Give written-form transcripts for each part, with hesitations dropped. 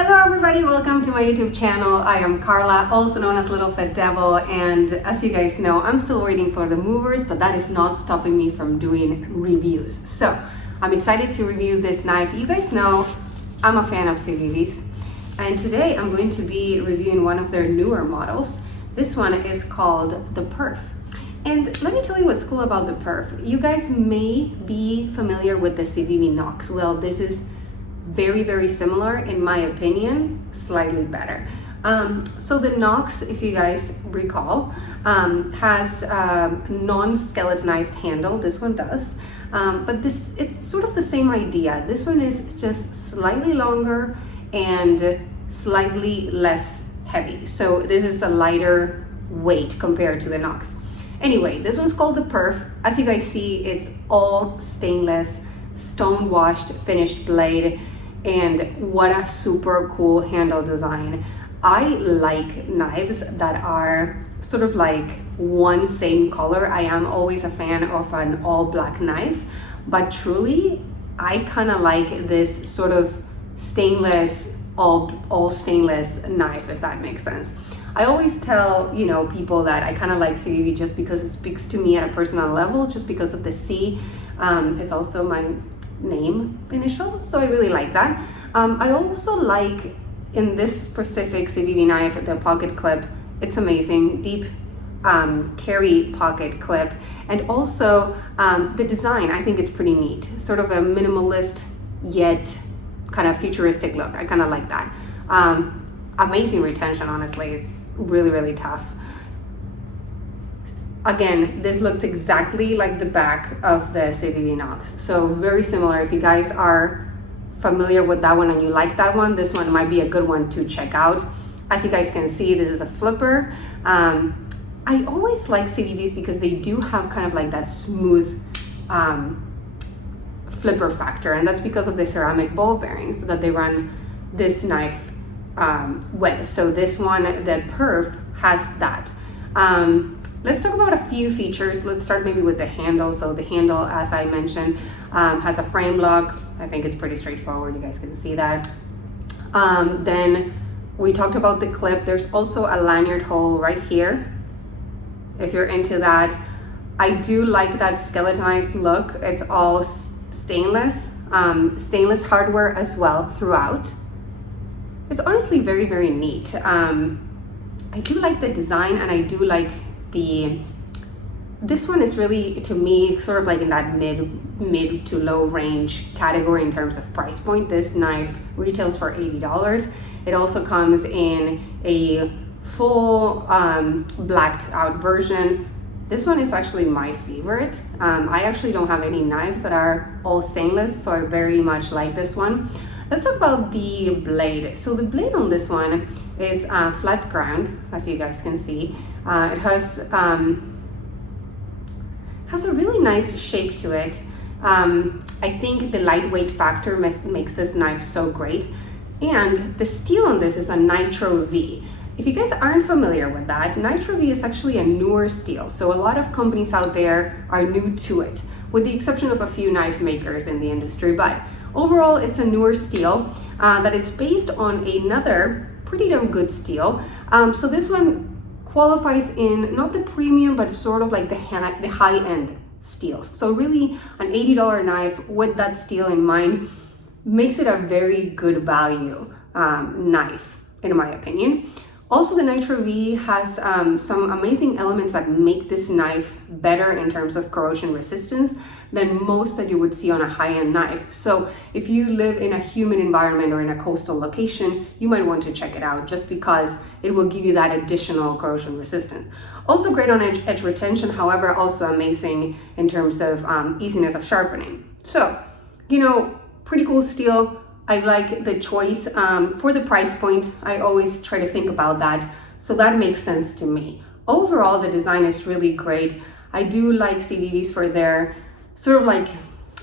Hello everybody, welcome to my YouTube channel. I am Carla, also known as LittleFitDevil, and as you guys know, I'm still waiting for the movers, but that is not stopping me from doing reviews. So I'm excited to review this knife. You guys know I'm a fan of Civivis, and today I'm going to be reviewing one of their newer models. This one is called the Perf. And let me tell you what's cool about the Perf. You guys may be familiar with the Civivi Nox. Well, this is very, very similar, in my opinion, slightly better. So the Nox, if you guys recall, has non-skeletonized handle. This one does, but it's sort of the same idea. This one is just slightly longer and slightly less heavy. So this is a lighter weight compared to the Nox. Anyway, this one's called the Perf. As you guys see, it's all stainless, stone washed, finished blade. And what a super cool handle design. I like knives that are sort of like one same color. I am always a fan of an all black knife, but truly I kind of like this sort of stainless, all stainless knife, if that makes sense. I always tell, people that I kind of like Civivi just because it speaks to me at a personal level, just because of the C is also my name initial, so I really like that. I also like, in this specific Civivi knife, the pocket clip. It's amazing, deep carry pocket clip, and also the design. I think it's pretty neat, sort of a minimalist yet kind of futuristic look. I kind of like that. Amazing retention, honestly. It's really, really tough. Again, this looks exactly like the back of the Civivi Nox, so very similar. If you guys are familiar with that one and you like that one, this one might be a good one to check out. As you guys can see, this is a flipper. I always like Civivis because they do have kind of like that smooth flipper factor, and that's because of the ceramic ball bearings that they run this knife with. So this one, the Perf, has that. Let's talk about a few features. Let's start maybe with the handle. So the handle, as I mentioned, has a frame lock. I think it's pretty straightforward. You guys can see that. Then we talked about the clip. There's also a lanyard hole right here, if you're into that. I do like that skeletonized look. It's all stainless, stainless hardware as well throughout. It's honestly very, very neat. I do like the design, and I do like this one is really, to me, sort of like in that mid to low range category in terms of price point. This knife retails for $80. It also comes in a full blacked out version. This one is actually my favorite. I actually don't have any knives that are all stainless, so I very much like this one. Let's talk about the blade. So the blade on this one is flat ground, as you guys can see. It has a really nice shape to it. I think the lightweight factor makes this knife so great. And the steel on this is a Nitro-V. If you guys aren't familiar with that, Nitro-V is actually a newer steel. So a lot of companies out there are new to it, with the exception of a few knife makers in the industry. But overall, it's a newer steel that is based on another pretty damn good steel. So this one qualifies in not the premium, but sort of like the high-end steels. So really an $80 knife with that steel in mind makes it a very good value knife, in my opinion. Also, the Nitro-V has some amazing elements that make this knife better in terms of corrosion resistance than most that you would see on a high-end knife. So if you live in a humid environment or in a coastal location, you might want to check it out just because it will give you that additional corrosion resistance. Also great on edge retention, however, also amazing in terms of easiness of sharpening. So, pretty cool steel. I like the choice. For the price point, I always try to think about that. So that makes sense to me. Overall, the design is really great. I do like Civivis for their sort of like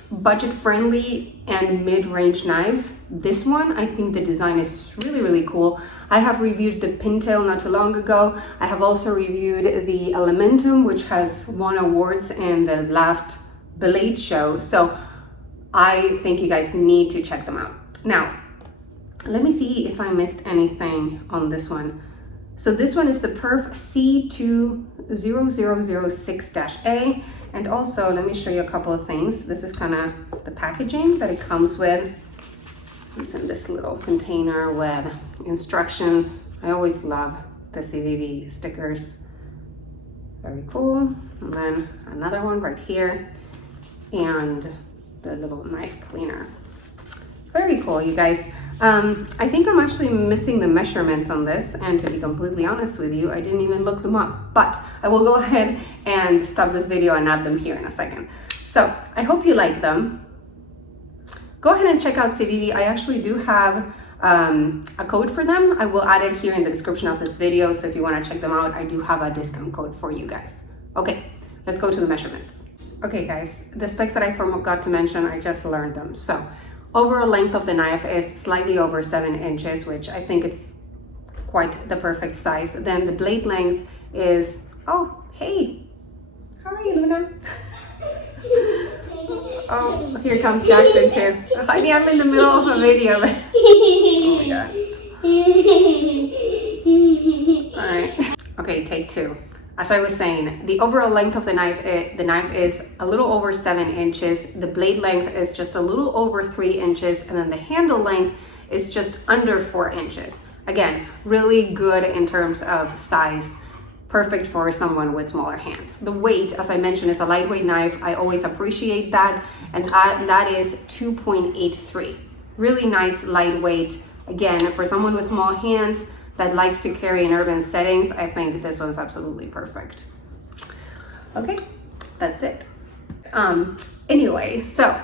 budget-friendly and mid-range knives. This one, I think the design is really, really cool. I have reviewed the Pintail not too long ago. I have also reviewed the Elementum, which has won awards in the last Blade show. So I think you guys need to check them out. Now, let me see if I missed anything on this one. So this one is the Perf C20006-A. And also, let me show you a couple of things. This is kind of the packaging that it comes with. It's in this little container with instructions. I always love the Civivi stickers. Very cool. And then another one right here. And the little knife cleaner. Very cool, you guys. I think I'm actually missing the measurements on this, and to be completely honest with you, I didn't even look them up, but I will go ahead and stop this video and add them here in a second. So I hope you like them. Go ahead and check out Civivi. I actually do have a code for them. I will add it here in the description of this video, so if you want to check them out, I do have a discount code for you guys. Okay, let's go to the measurements. Okay guys, the specs that I forgot to mention, I just learned them. So overall length of the knife is slightly over 7 inches, which I think it's quite the perfect size. Then the blade length is, oh, hey, how are you, Luna? Oh, here comes Jackson too. Honey, I'm in the middle of a video. Oh my God. All right, okay, take 2. As I was saying, the overall length of the knife is a little over 7 inches. The blade length is just a little over 3 inches. And then the handle length is just under 4 inches. Again, really good in terms of size. Perfect for someone with smaller hands. The weight, as I mentioned, is a lightweight knife. I always appreciate that. And that is 2.83. Really nice lightweight. Again, for someone with small hands that likes to carry in urban settings, I think this one's absolutely perfect. Okay, that's it. Anyway, so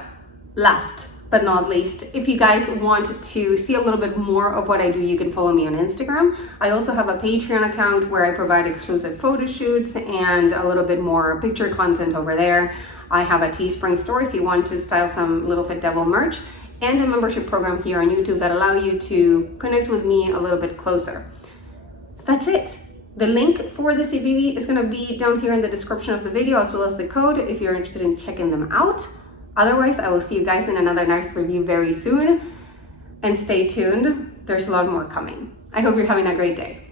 last but not least, if you guys want to see a little bit more of what I do, you can follow me on Instagram. I also have a Patreon account where I provide exclusive photo shoots and a little bit more picture content over there. I have a Teespring store if you want to style some LittleFitDevil merch, and a membership program here on YouTube that allow you to connect with me a little bit closer. That's it. The link for the Civivi is gonna be down here in the description of the video, as well as the code if you're interested in checking them out. Otherwise, I will see you guys in another knife review very soon. And stay tuned, there's a lot more coming. I hope you're having a great day.